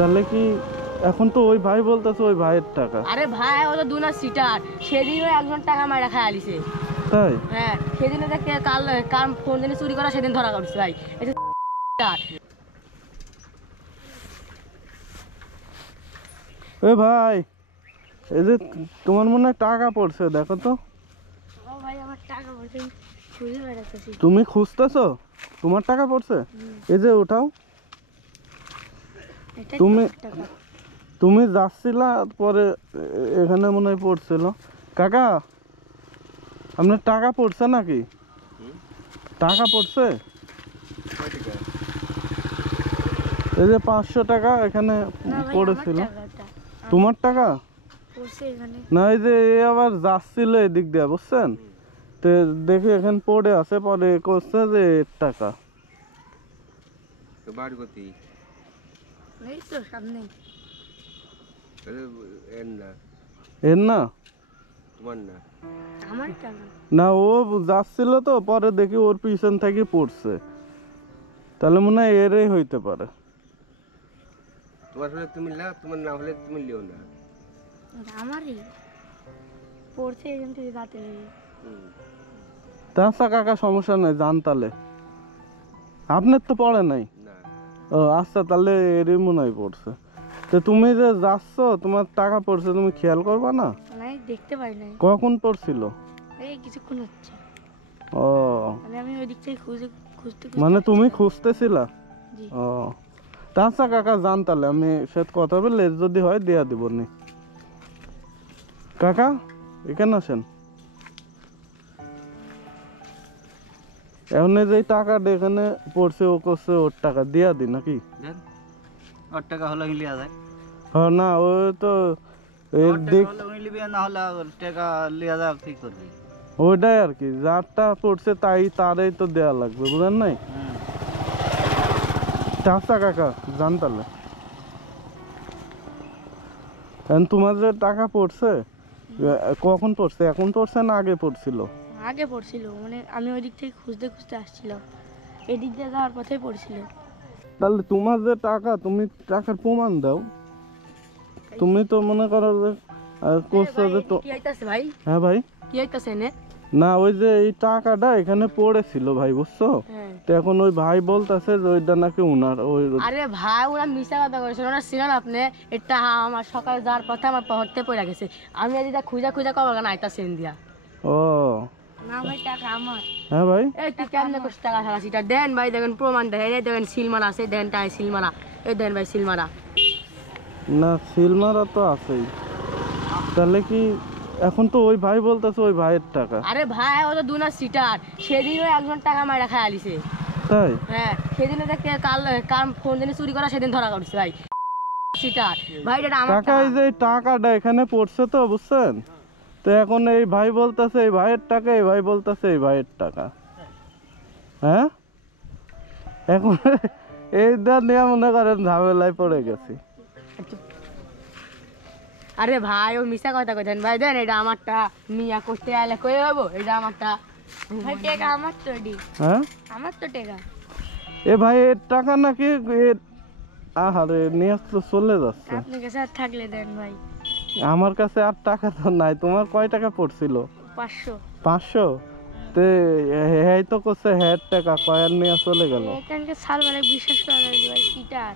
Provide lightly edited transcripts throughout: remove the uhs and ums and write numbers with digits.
তাহলে কি এখন তো ওই ভাই বলতেছে ওই ভাইয়ের টাকা। আরে ভাই ও তো দুনা সিটার, সেদিনও একজন টাকা মারা খায় আলিছে। তাই? হ্যাঁ, সেদিন কার ফোন দিনে চুরি করা সেদিন ধরা পড়ছে ভাই। এ ভাই, এই যে তোমার মনে হয় টাকা পড়ছে, দেখো তো। ভাই আমার টাকা পড়ছে, খুঁজে বেড়াতেছি। তুমি খুঁজতেছো তোমার টাকা পড়ছে? এই যে উঠাও। তুমি যাচ্ছিলা পরে এখানে মনে হয় পড়ছিল। কাকা, আপনার টাকা পড়ছে নাকি? টাকা পড়ছে? এই যে 500 টাকা এখানে পড়েছিল। তোমার টাকা না? এই যে আবার যাচ্ছিল এদিক দিয়ে, বুঝছেন? তো দেখি এখানে পড়ে আছে, পরে করছে যে টাকা। এর না না, ও যাচ্ছিল তো, পরে দেখি ওর পিছন থেকে পড়ছে, তাহলে মনে হয় এরই হইতে পারে। তোমার হলে তুমি লাও, তোমার না হলে তুমি লিও না। আমারই পড়ছে এখান থেকে রাতে লেগে। আচ্ছা কাকা, সমস্যা নাই, জান তাহলে। আপনার তো পড়ে নাই? ও আচ্ছা, তাহলে এরই মনে হয় পড়ছে। তো তুমি যে যাচ্ছ, তোমার টাকা পড়ছে, তুমি খেয়াল করবা না? নাই, দেখতে পাই নাই। কখন পড়ছিল? এই কিছুক্ষণ হচ্ছে। ও মানে আমি ওই দিক থেকে খুঁজতে মানে তুমি খুঁজতেছিলা? জি। ও আচ্ছা কাকা, জান তাহলে, আমি সাথে কথা বললে যদি হয় দিয়া দিব নি। কাকা এখানে আসেন। এখন যে টাকাটা এখানে পড়ছে, ও করছে ওর টাকা দিয়া দি নাকি? ওর টাকা হলো লিয়া যায়। হ্যাঁ, না ও তো না হলে টাকা লিয়া যায়, কি করবি? ওইটাই আর কি, যারটা পড়ছে তারই তো দেয়া লাগবে, বুঝলেন নাই? আচ্ছা কাকা, জান তাহলে। তোমার যে টাকা পড়ছে, কখন পড়ছে? এখন পড়ছে না আগে পড়ছিল? আগে পড়ছিল, মানে আমি ওই দিক থেকে খুঁজতে আসছিলাম, এদিক দিয়ে যাওয়ার পথে পড়ছিল। তাহলে তোমার যে টাকা, তুমি টাকার প্রমাণ দাও। তুমি তো মনে করো যে করছো যে তো। কি হইতাছে ভাই? হ্যাঁ ভাই, কি হইতাছে নে? না ওই যে এই টাকাটা এখানে পড়েছিল ভাই, বুঝছো? তো এখন ওই ভাই বলতেছে যে ওইটা নাকি উনার। ওই আরে ভাই, ওরা মিশা কথা কইছিল, ওরা ছিলেন আপনি। এটা আমার সকালে যাওয়ার পথে আমার পড়তে পড়ে গেছে। আমি এদিকে খুঁজা কবার গান আইতাছেন দিয়া। ও না ভাই, টাকা আমার। হ্যাঁ ভাই, এই তুই কেমনে কষ্ট টাকা ছাড়াছি? এটা দেন ভাই, দেখেন প্রমাণ দেখেন, এই দেখেন সিলমারা আছে, দেন টাই সিলমারা, এই দেন ভাই সিলমারা। না সিলমারা তো আছেই। তাহলে কি এখন তো ওই ভাই বলতেছে ওই ভাইয়ের টাকা। আরে ভাই ও তো দুনা সিটার, সেদিনও একজন টাকা মারা খায় আলিছে। তাই? হ্যাঁ, সেদিন কার ফোন দিনে চুরি করা সেদিন ধরা পড়ছে ভাই। সিটার ভাই, এটা আমার কাকা, এই যে টাকাটা এখানে পড়ছে তো, বুঝছেন? তো এখন এই ভাই বলতেছে এই ভাইয়ের টাকা, এই ভাই বলতেছে এই ভাইয়ের টাকা। হ্যাঁ, এখন এইটা নিয়ে মনে করেন ঝামেলায় পড়ে গেছি। আরে ভাই, ও মিশা কথা কইতেন ভাই, দেন এটা আমারটা, মিয়া করতে আইলে কই হবো, এটা আমারটা ভাই। টাকা আমার তো, এডি হ্যাঁ আমার তো টাকা। এ ভাই এর টাকা নাকি? আহারে, নিয়ে তো চলে যাচ্ছে। আপনার কাছে আর থাকলে দেন ভাই। আমার কাছে আর টাকা তো নাই। তোমার কয় টাকা পড়ছিল? 500। 500? তে হ্যাঁ তো করছে, হ্যাঁ টাকা কয়ার নিয়ে চলে গেল। এখানকার সাল মানে বিশ্বাস করা যায় ভাই, সিটার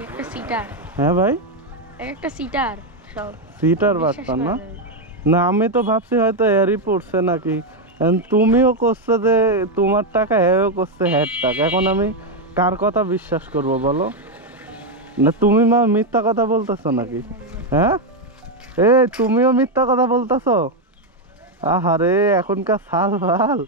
একটা সিটার। হ্যাঁ ভাই, একটা সিটার সব সিটার বার্তা না? না, আমি তো ভাবছি হয়তো এরই পড়ছে নাকি। তুমিও করছো যে তোমার টাকা, হ্যাঁ করছে হ্যাঁ টাকা। এখন আমি কার কথা বিশ্বাস করব বলো? না তুমি মিথ্যা কথা বলতেছো নাকি? হ্যাঁ, তুমিও মিথ্যা কথা বলতেছো? আহারে, এখনকার সাল ভাল।